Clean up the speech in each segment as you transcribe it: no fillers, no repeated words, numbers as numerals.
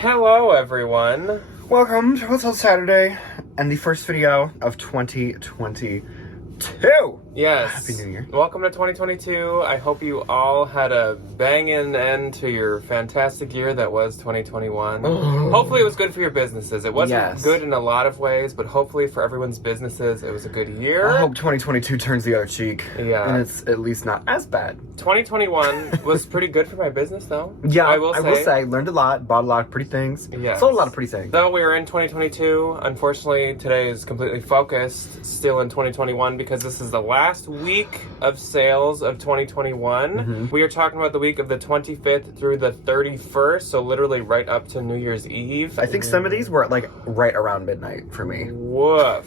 Hello, everyone. Welcome to What's On Saturday and the first video of 2022. Yes. Happy New Year. Welcome to 2022. I hope you all had a banging end to your fantastic year that was 2021. Hopefully it was good for your businesses. It wasn't good in a lot of ways, but hopefully for everyone's businesses, it was a good year. I hope 2022 turns the other cheek. Yeah. And it's at least not as bad. 2021 was pretty good for my business, though. Yeah, I will say, learned a lot, bought a lot of pretty things. Yes. Sold a lot of pretty things. Though we are in 2022, unfortunately, today is completely focused still in 2021 because this is the last week of sales of 2021. We are talking about the week of the 25th through the 31st, so literally right up to New Year's Eve. I think some of these were like right around midnight for me. Woof.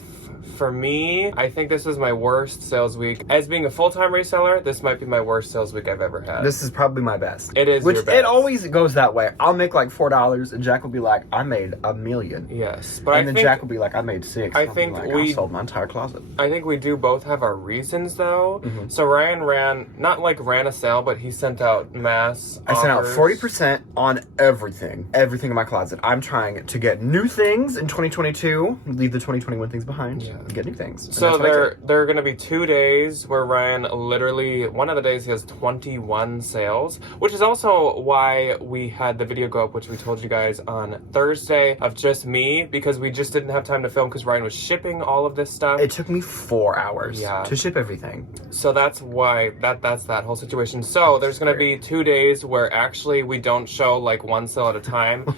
For me, I think this was my worst sales week. As being a full-time reseller, this might be my worst sales week I've ever had. This is probably my best. It is Which your best. It always goes that way. I'll make like $4 and Jack will be like, I made $1 million. Yes. But and then Jack will be like, I made $6. I think I sold my entire closet. I think we do both have our reasons though. So Ryan ran a sale, but he sent out mass I sent out offers. 40% on everything in my closet. I'm trying to get new things in 2022, leave the 2021 things behind, and get new things. So there are going to be 2 days where Ryan literally, one of the days he has 21 sales, which is also why we had the video go up, which we told you guys on Thursday, of just me, because we just didn't have time to film because Ryan was shipping all of this stuff. It took me 4 hours to ship everything. So that's why, that's that whole situation. So there's going to be 2 days where actually we don't show like one sale at a time.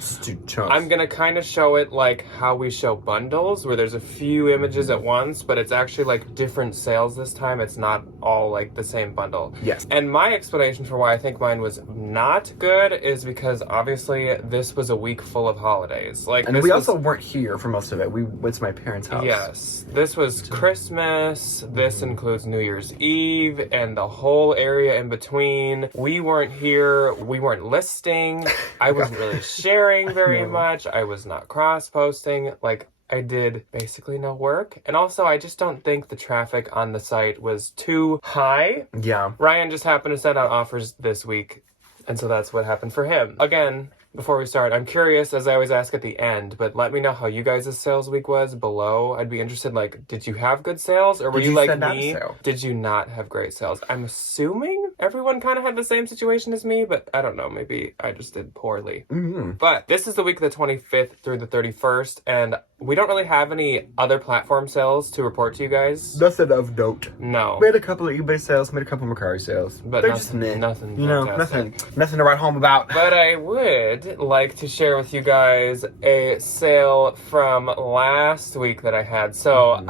I'm going to kind of show it like how we show bundles, where there's a few images at once, but it's actually like different sales this time. It's not all like the same bundle. Yes. And my explanation for why I think mine was not good is because obviously this was a week full of holidays. Like, and we also weren't here for most of it. We went to my parents' house. Yes. This was Christmas. This includes New Year's Eve and the whole area in between. We weren't here. We weren't listing. I wasn't really sharing very much. I was not cross-posting. Like, I did basically no work. And also, I just don't think the traffic on the site was too high. Yeah. Ryan just happened to send out offers this week, and so that's what happened for him. Again, before we start, I'm curious, as I always ask at the end, but let me know how you guys' sales week was below. I'd be interested, like, did you have good sales? Or were you like me? Did you not have great sales? I'm assuming everyone kind of had the same situation as me, but I don't know. Maybe I just did poorly. But this is the week of the 25th through the 31st, and we don't really have any other platform sales to report to you guys. Nothing of note. No. Made a couple of eBay sales, made a couple of Mercari sales. But they're nothing, just nothing. You know, nothing to write home about. But I would like to share with you guys a sale from last week that I had. So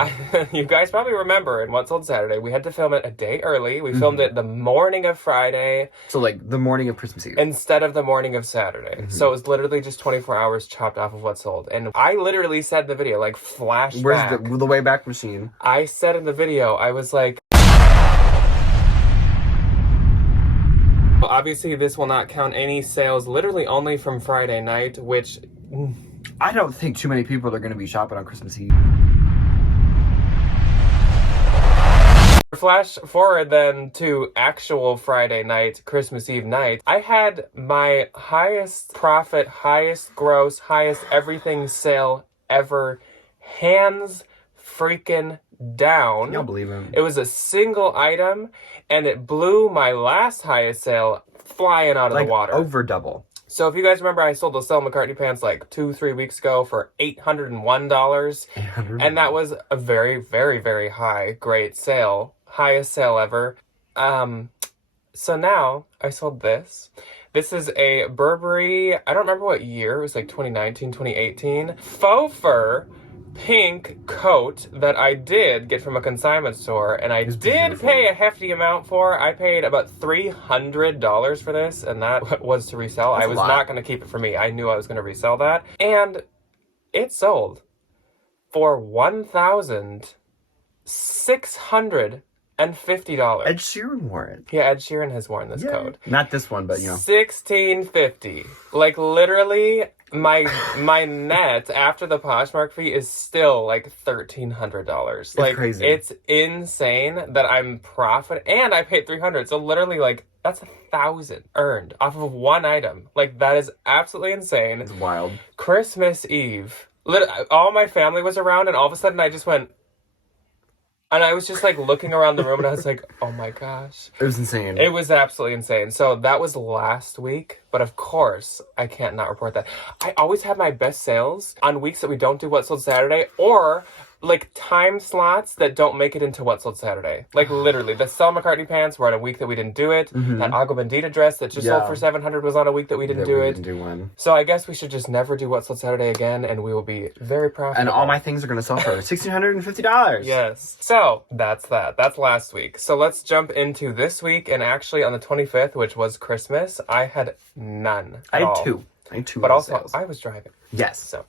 you guys probably remember in What's Sold Saturday, we had to film it a day early. We filmed it the morning of Friday. So like the morning of Christmas Eve. Instead of the morning of Saturday. So it was literally just 24 hours chopped off of What's Sold. And I literally said in the video, like, flashback. Where's the Wayback Machine? I said in the video, I was like, obviously this will not count any sales, literally only from Friday night, which I don't think too many people are going to be shopping on Christmas Eve. Flash forward then to actual Friday night, Christmas Eve night. I had my highest profit, highest gross, highest everything sale ever, hands freaking down. You'll believe him. It was a single item, and it blew my last highest sale flying out of the water. Over double. So if you guys remember, I sold those Stella McCartney pants like 2-3 weeks ago for $801. And that was a very, very, very high, great sale. Highest sale ever. So now I sold this. This is a Burberry, I don't remember what year, it was like 2019, 2018, faux fur pink coat that I did get from a consignment store, and I did pay a hefty amount for. I paid about $300 for this, and that was to resell. I was not going to keep it for me. I knew I was going to resell that, and it sold for $1,650. Ed Sheeran wore it. Yeah, Ed Sheeran has worn this coat. Not this one, but you know. $1,650. Like, literally, my net after the Poshmark fee is still like $1,300. Like crazy. It's insane that I'm profit, and I paid $300. So literally, like that's $1,000 earned off of one item. Like that is absolutely insane. It's wild. Christmas Eve, all my family was around, and all of a sudden I just went. And I was just like looking around the room and I was like, oh my gosh. It was insane. It was absolutely insane. So that was last week. But of course, I can't not report that. I always have my best sales on weeks that we don't do What Sold Saturday, or like time slots that don't make it into What Sold Saturday. Like literally, the Stella McCartney pants were on a week that we didn't do it. That Agua Bendita dress that just sold for $700 was on a week that we didn't do it. Didn't do one. So I guess we should just never do What Sold Saturday again, and we will be very profitable. And all my things are going to sell for $1,650. Yes. So that's that. That's last week. So let's jump into this week. And actually on the 25th, which was Christmas, I had none. I at had all. two. But also, sales. I was driving. Yes. So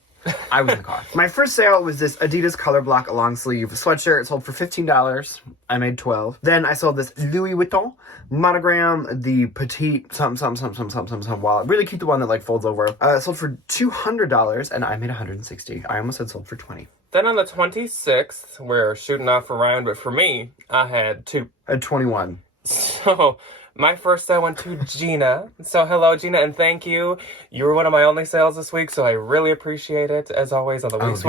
I was in the car. My first sale was this Adidas Color Block long sleeve sweatshirt. It sold for $15. I made 12. Then I sold this Louis Vuitton monogram, the petite something wallet. Really cute, the one that like folds over. It sold for $200 and I made 160. I almost had sold for 20. then on the 26th, we're shooting off around, but for me, I had two. I had 21. So my first sale went to Gina. So hello, Gina, and thank you. You were one of my only sales this week, so I really appreciate it. As always, on the weeks the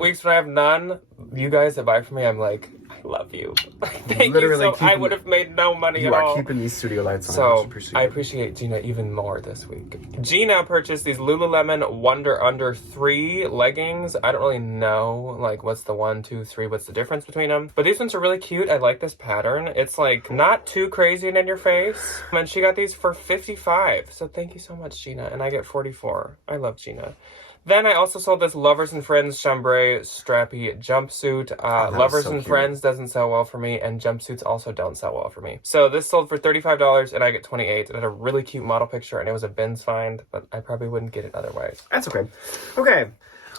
weeks when I have none, you guys that buy from me, I'm like, I love you. Thank Literally you. So I would have made no money at all. You are keeping these studio lights on. So I appreciate Gina even more this week. Gina purchased these Lululemon Wonder Under 3 leggings. I don't really know like what's the 1, 2, 3, what's the difference between them. But these ones are really cute. I like this pattern. It's like not too crazy and in your face. And she got these for $55. So thank you so much, Gina. And I get $44. I love Gina. Then I also sold this Lovers and Friends chambray strappy jumpsuit. Lovers and Friends doesn't sell well for me, and jumpsuits also don't sell well for me. So this sold for $35, and I get $28. It had a really cute model picture, and it was a bins find, but I probably wouldn't get it otherwise. That's okay. Okay.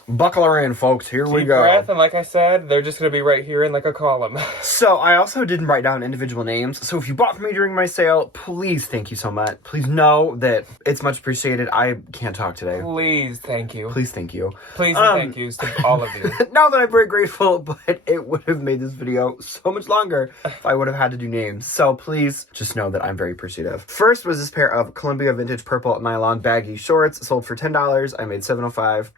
Buckle her in, folks. Here we go. Breath, and like I said, they're just going to be right here in like a column. So I also didn't write down individual names. So if you bought from me during my sale, please thank you so much. Please know that it's much appreciated. I can't talk today. Please, thank you. Please, thank you. Please and thank yous to all of you. Now that I'm very grateful, but it would have made this video so much longer if I would have had to do names. So please just know that I'm very appreciative. First was this pair of Columbia Vintage Purple Nylon baggy shorts. Sold for $10. I made $7.05.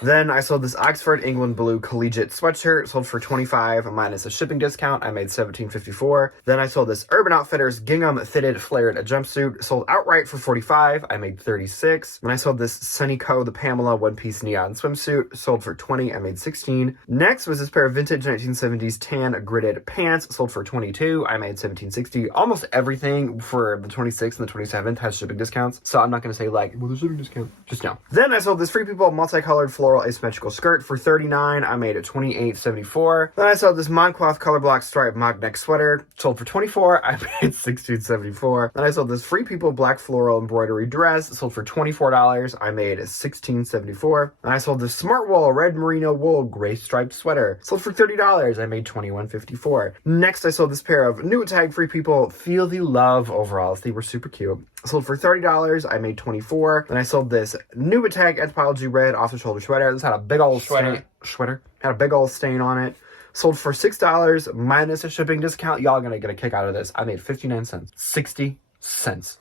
Then I sold this Oxford England Blue Collegiate sweatshirt, sold for $25 minus a shipping discount. I made $17.54. Then I sold this Urban Outfitters gingham fitted flared jumpsuit, sold outright for $45. I made $36. Then I sold this Sunny Co. the Pamela one-piece neon swimsuit, sold for $20. I made $16. Next was this pair of vintage 1970s tan gridded pants, sold for $22. I made $17.60. Almost everything for the 26th and the 27th has shipping discounts, so I'm not going to say like, well, there's shipping discount. Just no. Then I sold this Free People multicolored floral asymmetrical skirt for $39. I made it $28.74. Then I sold this Moncloth color block striped mock neck sweater, sold for $24. I made $16.74. Then I sold this Free People black floral embroidery dress, sold for $24. I made $16.74. Then I sold this Smart Wool red merino wool gray striped sweater, sold for $30. I made $21.54. Next I sold this pair of new tag Free People Feel the Love overalls. They were super cute. Sold for $30. I made $24. Then I sold this new Tag Anthropology red off-the-shoulder sweater. This had a big old stain. Had a big old stain on it. Sold for $6 minus a shipping discount. Y'all gonna get a kick out of this. I made 59 cents. 60 cents.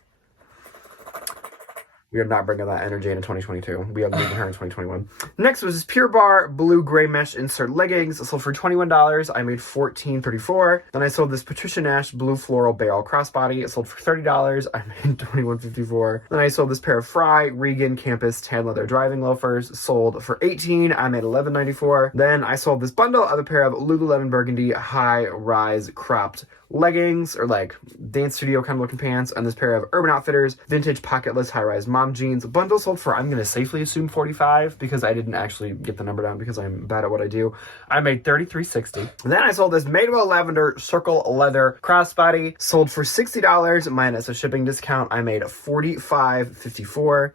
We are not bringing that energy into 2022. We are leaving her in 2021. Next was this Pure Bar blue gray mesh insert leggings. It sold for $21. I made $14.34. Then I sold this Patricia Nash blue floral bale crossbody. It sold for $30. I made $21.54. Then I sold this pair of Fry Regan Campus tan leather driving loafers. Sold for $18. I made $11.94. Then I sold this bundle of a pair of Lululemon burgundy high rise cropped leggings, or like dance studio kind of looking pants, and this pair of Urban Outfitters vintage pocketless high-rise mom jeans. Bundle sold for, I'm going to safely assume $45 because I didn't actually get the number down because I'm bad at what I do. I made $33.60. Then I sold this Madewell lavender circle leather crossbody, sold for $60 minus a shipping discount. I made $45.54.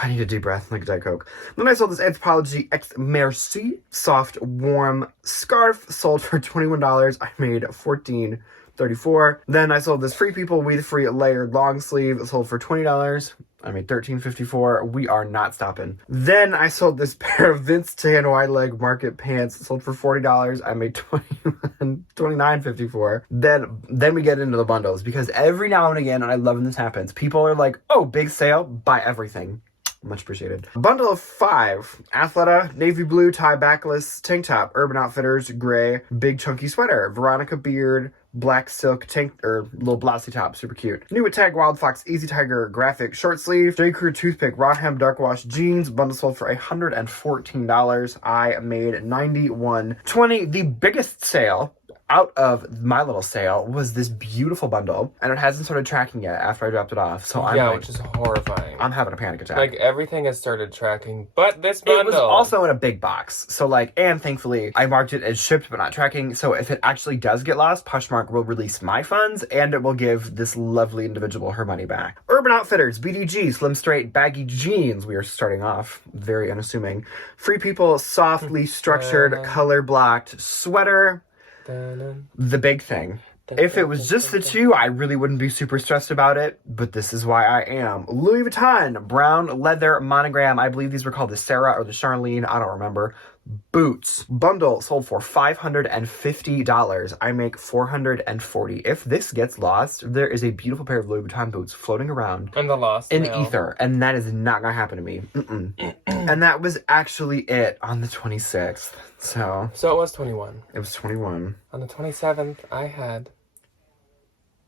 I need a deep breath, like a Diet Coke. Then I sold this Anthropology X Merci soft warm scarf, sold for $21. I made $14.34. Then I sold this Free People Weave Free layered long sleeve, sold for $20. I made $13.54. We are not stopping. Then I sold this pair of Vince Tan wide leg market pants. Sold for $40. I made $29.54. Then we get into the bundles, because every now and again, and I love when this happens, people are like, oh, big sale, buy everything. Much appreciated. Bundle of 5. Athleta, navy blue tie backless tank top. Urban Outfitters, gray, big chunky sweater. Veronica Beard, black silk tank, or little blousey top, super cute. New with tag Wild Fox Easy Tiger graphic short sleeve. J. Crew toothpick raw hem dark wash jeans. Bundle sold for $114. I made $91.20. The biggest sale out of my little sale was this beautiful bundle, and it hasn't started tracking yet after I dropped it off. So which is horrifying. I'm having a panic attack. Like, everything has started tracking, but this bundle. It was also in a big box. So, like, and thankfully, I marked it as shipped but not tracking. So if it actually does get lost, Poshmark will release my funds, and it will give this lovely individual her money back. Urban Outfitters, BDG, slim straight baggy jeans. We are starting off very unassuming. Free People, softly structured, color blocked sweater. The big thing. If it was just the two, I really wouldn't be super stressed about it, but this is why I am. Louis Vuitton, brown leather monogram. I believe these were called the Sarah or the Charlene. I don't remember. Boots. Bundle sold for $550. I make $440. If this gets lost, there is a beautiful pair of Louis Vuitton boots floating around in the lost in mail. ether, and that is not gonna happen to me. And that was actually it on the 26th. So it was 21. It was 21. On the 27th, I had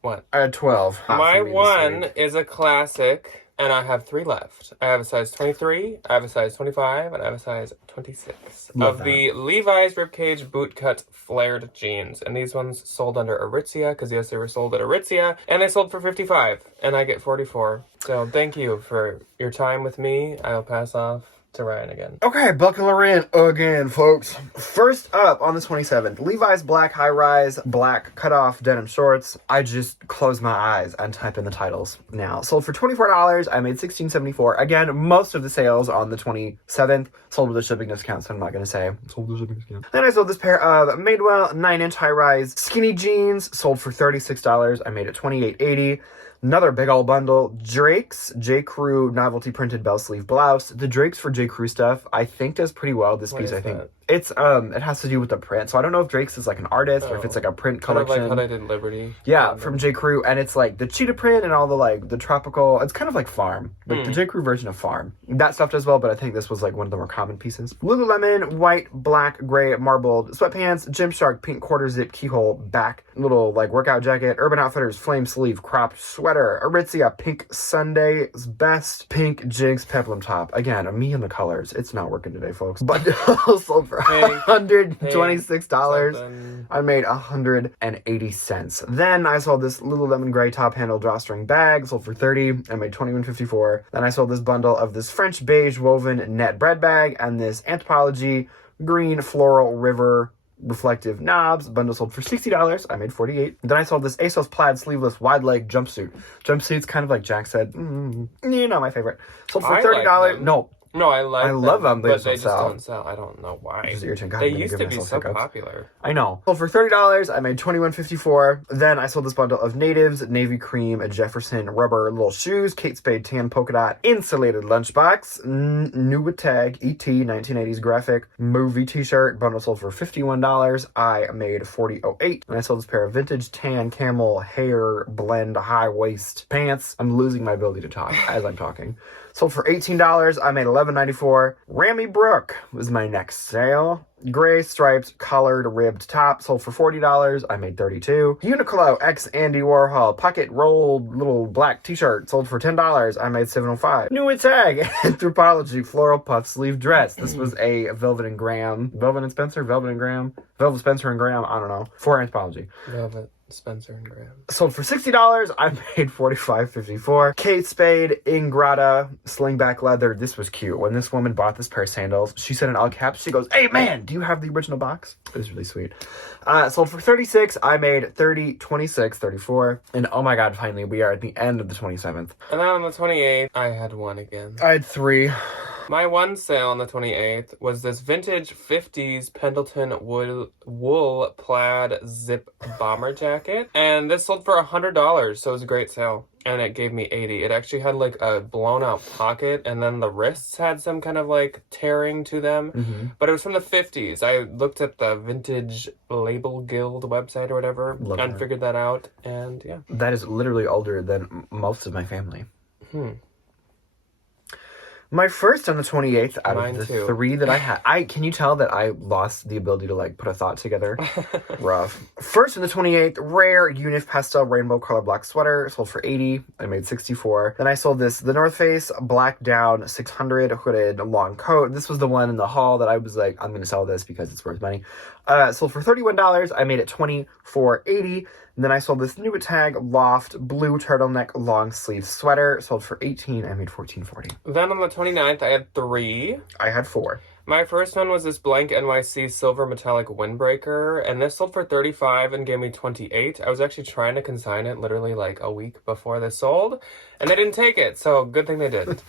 what? I had 12. My one is a classic. And I have 3 left. I have a size 23, I have a size 25, and I have a size 26. Love of that. the Levi's Ribcage bootcut flared jeans. And these ones sold under Aritzia, because yes, they were sold at Aritzia. And they sold for 55, and I get 44. So thank you for your time with me. I'll pass off to Ryan again. Okay, buckle her in again, folks. First up on the 27th, Levi's black high-rise, black cutoff denim shorts. I just close my eyes and type in the titles now. Sold for $24. I made $16.74. Again, most of the sales on the 27th sold with a shipping discount, so I'm not going to say sold with a shipping discount. Then I sold this pair of Madewell 9-inch high-rise skinny jeans. Sold for $36. I made it $28.80. Another big old bundle. Drake's J. Crew novelty printed bell sleeve blouse. The Drake's for J. Crew stuff, I think, does pretty well. This piece, I think. That? It's it has to do with the print. So I don't know if Drake's is like an artist or if it's like a print kind collection. of like how they did Liberty. Yeah, from J. Crew, and it's like the cheetah print and all the like the tropical. It's kind of like Farm, like the J. Crew version of Farm. That stuff does well, but I think this was like one of the more common pieces. Lululemon white, black, gray marbled sweatpants. Gymshark pink quarter zip keyhole back little like workout jacket. Urban Outfitters flame sleeve cropped sweater. Aritzia pink Sunday's best pink Jinx peplum top. Again, me and the colors. It's not working today, folks. But sold for $126. I made 180 cents. Then I sold this Lululemon gray top handle drawstring bag. Sold for $30. I made $21.54. Then I sold this bundle of this French beige woven net bread bag and this Anthropologie green floral river reflective knobs. Bundle sold for $60. I made $48. Then I sold this ASOS plaid sleeveless wide leg jumpsuit. Jumpsuit's kind of like Jack said, not my favorite. Sold for $30. No, I love them, but they just don't sell. I don't know why. They used to be so popular. I know. Sold for $30. I made $21.54. Then I sold this bundle of Natives navy cream Jefferson rubber little shoes, Kate Spade tan polka dot insulated lunchbox, new with tag ET 1980s graphic movie t-shirt. Bundle sold for $51. I made $40.08. And I sold this pair of vintage tan camel hair blend high waist pants. I'm losing my ability to talk as I'm talking. Sold for $18. I made $11.94. Rami Brook was my next sale. Gray striped collared ribbed top. Sold for $40. I made $32. Uniqlo x Andy Warhol pocket rolled little black t-shirt. Sold for $10. I made $7.05. New with tag Anthropologie floral puff sleeve dress. This was a Velvet and Spencer and Graham, I don't know, for Anthropologie. Velvet, Spencer and Graham. Sold for $60. I made $45.54. Kate Spade Ingrata slingback leather. This was cute. When this woman bought this pair of sandals, she said in all caps, she goes, "Hey man, do you have the original box?" It was really sweet. Sold for $36. I made $30, $26, $34. And oh my god, finally we are at the end of the 27th. And then on the 28th, I had one again. I had 3. My one sale on the 28th was this vintage 50s Pendleton wool plaid zip bomber jacket. And this sold for $100, so it was a great sale. And it gave me 80. It actually had like a blown out pocket, and then the wrists had some kind of like tearing to them. But it was from the 50s. I looked at the Vintage Label Guild website or whatever and figured that out. And yeah. That is literally older than most of my family. My first on the 28th out Mine of the too. 3 that I had. Can you tell that I lost the ability to like put a thought together? Rough. First on the 28th, rare Unif pastel rainbow color black sweater, sold for 80. I made 64. Then I sold the North Face black down 600 hooded long coat. This was the one in the haul that I was like, I'm going to sell this because it's worth money. Sold for $31. I made it $24.80. And then I sold this new tag loft blue turtleneck long sleeve sweater, sold for $18. I made $14.40. Then on the 29th, I had 3. I had 4. My first one was this blank NYC silver metallic windbreaker, and this sold for $35 and gave me $28. I was actually trying to consign it literally like a week before this sold, and they didn't take it, so good thing they didn't.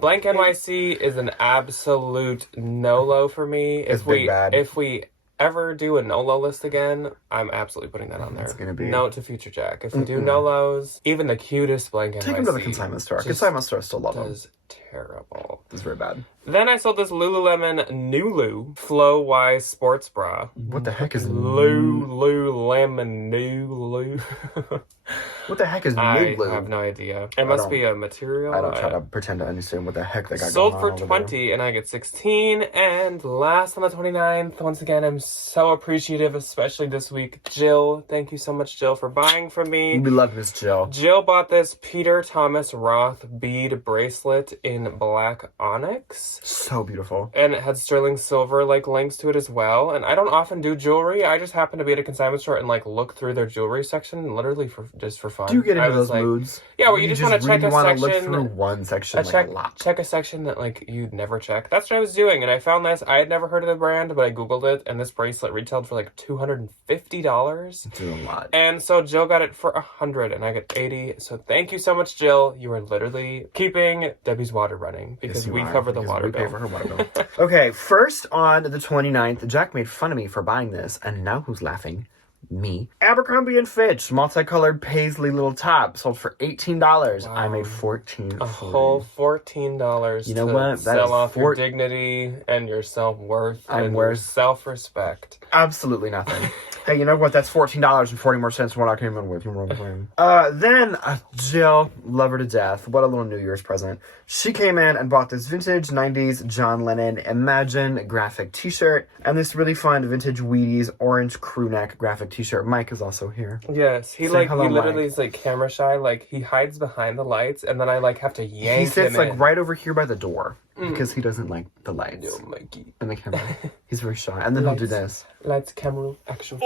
Blank NYC is an absolute no-low for me. It's big bad. If we ever do a no-low list again, I'm absolutely putting that on there. It's gonna be... Note to Future Jack. If we do no-lows, even the cutest blank NYC... Take him to the consignment store. Consignment store still love them. Terrible. It's very bad. Then I sold this Lululemon Nulu Flow Wise sports bra. What the heck is Lululemon Nulu? What the heck is I Nulu? have no idea. It must be a material. I don't try to pretend to understand what the heck they got sold going for on over 20 there. and I get 16. And last on the 29th, once again, I'm so appreciative, especially this week. Jill, thank you so much, Jill, for buying from me. We love Miss Jill. Jill bought this Peter Thomas Roth bead bracelet in black onyx. So beautiful. And it had sterling silver like links to it as well. And I don't often do jewelry. I just happened to be at a consignment store and like look through their jewelry section, literally for fun. Do you get into those like, moods? Yeah, where you just want to check a section. Look through one section a lot. Check a section that like you'd never check. That's what I was doing, and I found this. I had never heard of the brand, but I googled it, and this bracelet retailed for like $250. It's a lot. And so Jill got it for $100, and I got 80. So thank you so much, Jill. You are literally keeping Debbie's water running because we cover the water bill. We pay for her water bill. Okay, first on the 29th, Jack made fun of me for buying this, and now who's laughing? Me. Abercrombie & Fitch multicolored paisley little top sold for $18. Wow. I made $14. A whole $14. You know what? That sell off your dignity and your self-worth and your self-respect. Absolutely nothing. Hey, you know what? That's $14 and 40 more cents from what I came in with. Then Jill, love her to death. What a little New Year's present. She came in and bought this vintage 90s John Lennon Imagine graphic t-shirt and this really fun vintage Wheaties orange crew neck graphic t-shirt. Mike is also here. Yes, he literally is like camera shy. Like he hides behind the lights, and then I like have to yank him. He sits like right over here by the door because he doesn't like the lights and the camera. He's very shy, and then he'll do this. Lights, camera, action.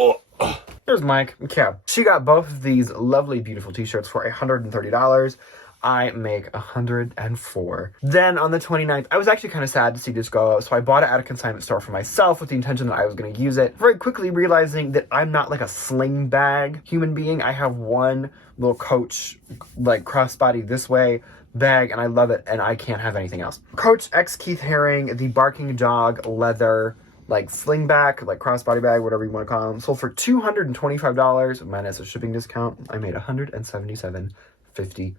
Here's Mike. Okay, she got both of these lovely, beautiful t-shirts for $130. I make $104. Then on the 29th, I was actually kind of sad to see this go, so I bought it at a consignment store for myself with the intention that I was going to use it. Very quickly realizing that I'm not like a sling bag human being. I have one little Coach, like crossbody this way bag, and I love it, and I can't have anything else. Coach X Keith Haring, the Barking Dog leather like slingback, like crossbody bag, whatever you want to call them, sold for $225 minus a shipping discount. I made $177.54.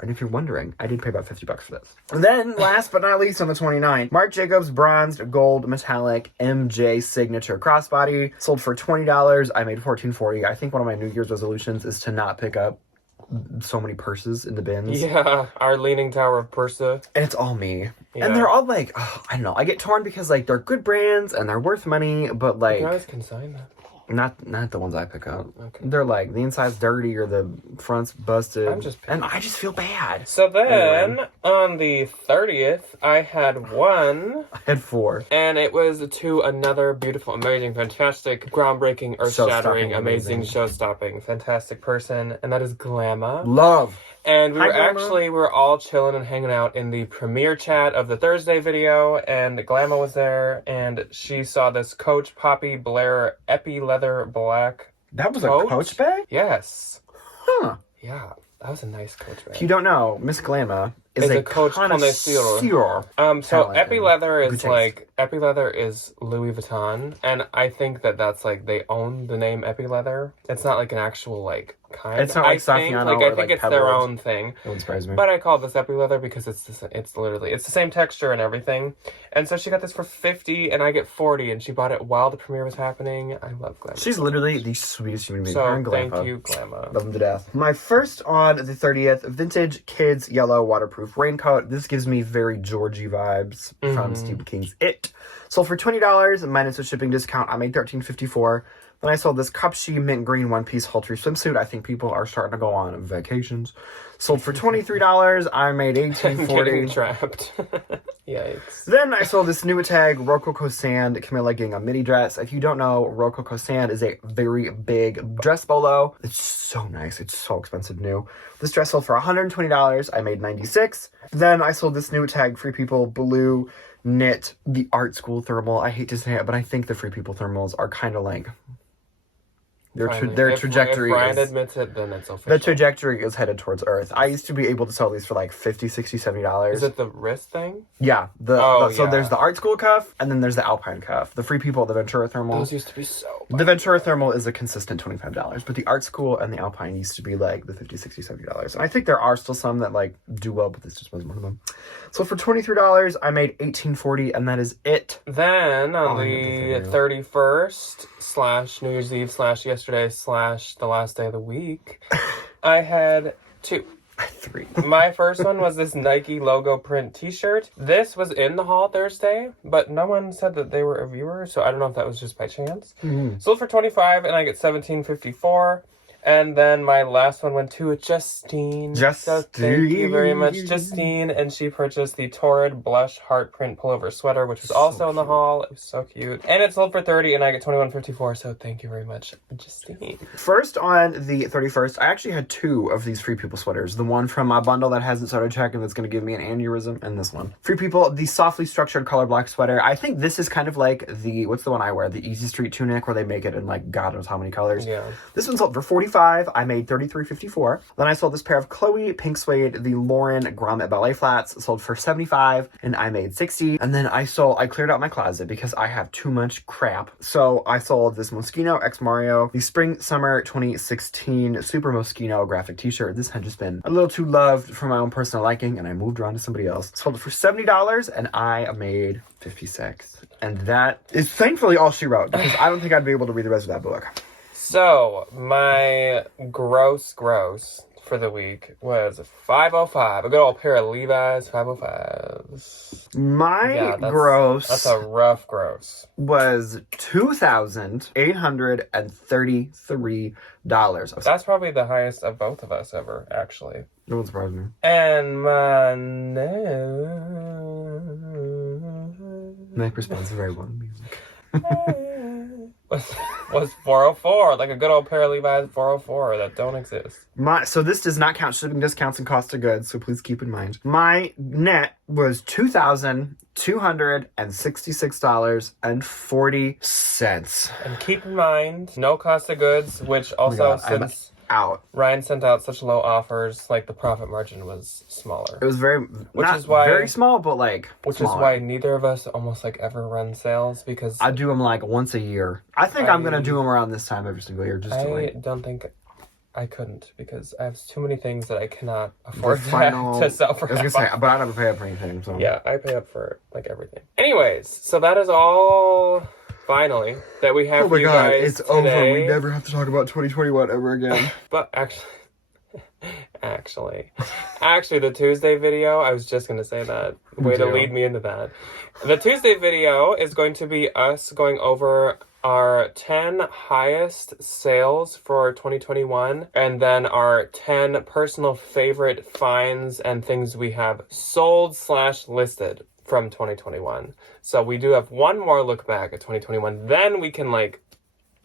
And if you're wondering, I did pay about $50 for this. And then, last but not least, on the 29th, Marc Jacobs bronzed gold metallic MJ signature crossbody sold for $20. I made $14.40. I think one of my New Year's resolutions is to not pick up so many purses in the bins. Yeah, our leaning tower of Pursa. And it's all me. Yeah. And they're all like, I don't know. I get torn because like they're good brands and they're worth money, but like, you can always consign them. Not the ones I pick up. Okay. They're like the inside's dirty or the front's busted. And I just feel bad. So then on the 30th, I had 1. I had 4. And it was to another beautiful, amazing, fantastic, groundbreaking, earth-shattering, amazing, show-stopping, fantastic person, and that is Glamma. Love. And we were all chilling and hanging out in the premiere chat of the Thursday video, and Glamma was there, and she saw this Coach Poppy Blair Epi Leather Black. That was a Coach bag? Yes. Huh. Yeah, that was a nice Coach bag. If you don't know, Miss Glamma is a Coach connoisseur. So talent Epi and Leather good is taste. like, Epi Leather is Louis Vuitton, and I think that's like, they own the name Epi Leather. It's not like an actual like kind. It's not like I think, Saffiano like, or I think like it's their Pebbled. own thing. It wouldn't surprise me. But I call this Epi Leather because it's the same texture and everything. And so she got this for $50 and I get $40, and she bought it while the premiere was happening. I love Glamour. She's literally the sweetest human being. So thank you, Glamour. Love them to death. My first on the 30th, vintage kids yellow waterproof raincoat. This gives me very Georgie vibes from Stephen King's It. Sold for $20 minus a shipping discount. I made $13.54. Then I sold this Cupshe mint green one-piece halter swimsuit. I think people are starting to go on vacations. Sold for $23. I made $18.40. Getting trapped. Yikes. Then I sold this new tag, Rococo Sand Camilla Gingham midi dress. If you don't know, Rococo Sand is a very big dress bolo. It's so nice. It's so expensive new. This dress sold for $120. I made $96. Then I sold this new tag, Free People Blue Knit, the art school thermal. I hate to say it, but I think the Free People thermals are kind of like... Their trajectory if Ryan is... admits it, then it's official. The trajectory is headed towards Earth. I used to be able to sell these for like $50, $60, $70. Is it the wrist thing? Yeah. yeah. So there's the art school cuff, and then there's the Alpine cuff. The Free People, the Ventura Thermal. Those used to be so The Ventura Thermal is a consistent $25, but the art school and the Alpine used to be like the $50, $60, $70. And I think there are still some that like do well, but this just wasn't one of them. So for $23, I made $18.40, and that is it. Then on the 31st / New Year's Eve / yesterday / the last day of the week, I had 2. 3. My first one was this Nike logo print t-shirt. This was in the haul Thursday, but no one said that they were a viewer, so I don't know if that was just by chance. Sold for $25 and I get $17.54. And then my last one went to Justine. So thank you very much, Justine. And she purchased the Torrid Blush Heart Print Pullover Sweater, which was also in the haul. It was so cute. And it sold for $30 and I get $21.54. So thank you very much, Justine. First on the 31st, I actually had 2 of these Free People sweaters. The one from my bundle that hasn't started checking that's going to give me an aneurysm, and this one. Free People, the softly structured color block sweater. I think this is kind of like the, what's the one I wear? The Easy Street tunic, where they make it in like God knows how many colors. Yeah. This one sold for $45. I made $33.54. Then I sold this pair of Chloe pink suede, the Lauren Grommet ballet flats, sold for $75, and I made $60. And then I cleared out my closet because I have too much crap. So I sold this Moschino X Mario, the spring summer 2016 Super Moschino graphic t-shirt. This had just been a little too loved for my own personal liking, and I moved around to somebody else. Sold it for $70, and I made $56. And that is thankfully all she wrote, because I don't think I'd be able to read the rest of that book. So, my gross for the week was $505. A good old pair of Levi's 505s. My gross... That's a rough gross. Was $2,833. That's probably the highest of both of us ever, actually. No one surprised me. And my Nick responds very well to music. was 404, like a good old pair of Levi's 404 that don't exist. So this does not count shipping discounts and cost of goods, so please keep in mind. My net was $2,266.40. And keep in mind, no cost of goods, which also since out. Ryan sent out such low offers, like the profit margin was smaller. It was very small, but like which is why neither of us almost like ever run sales, because I do them like once a year. I think I'm gonna do them around this time every single year. I don't think I couldn't, because I have too many things that I cannot afford to sell for. I was gonna say, but I never pay up for anything. So yeah, I pay up for like everything. Anyways, so that is all. Finally, that we have for you guys it's today. over. We never have to talk about 2021 ever again. But actually, the Tuesday video, I was just going to say that. Way to lead me into that. The Tuesday video is going to be us going over our 10 highest sales for 2021, and then our 10 personal favorite finds and things we have sold / listed from 2021. So we do have one more look back at 2021. Then we can like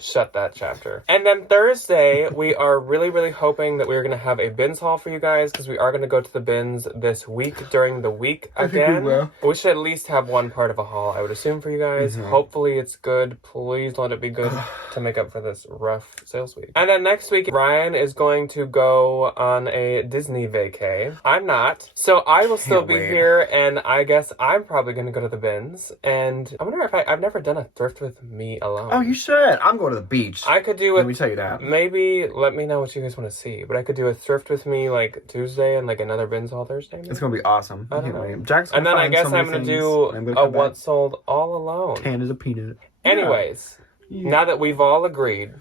shut that chapter. And then Thursday, we are really, really hoping that we're going to have a bins haul for you guys because we are going to go to the bins this week during the week again. We should at least have one part of a haul, I would assume, for you guys. Hopefully it's good. Please let it be good to make up for this rough sales week. And then next week, Ryan is going to go on a Disney vacay. I'm not. So I will still be here, and I guess I'm probably going to go to the bins. And I wonder if I've never done a thrift with me alone. Oh, you should. I'm going to the beach. I could do it. Let me tell you that. Maybe let me know what you guys want to see. But I could do a thrift with me like Tuesday and like another bins haul Thursday. Maybe? It's going to be awesome. I don't know. Jack's and then I guess so I'm going to do a what sold all alone. Tan as a peanut. Anyways, now that we've all agreed,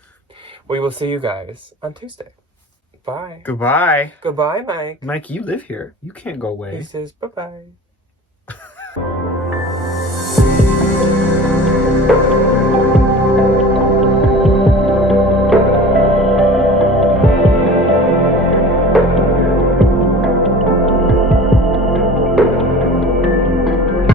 we will see you guys on Tuesday. Bye. Goodbye. Goodbye, Mike. Mike, you live here. You can't go away. He says bye-bye.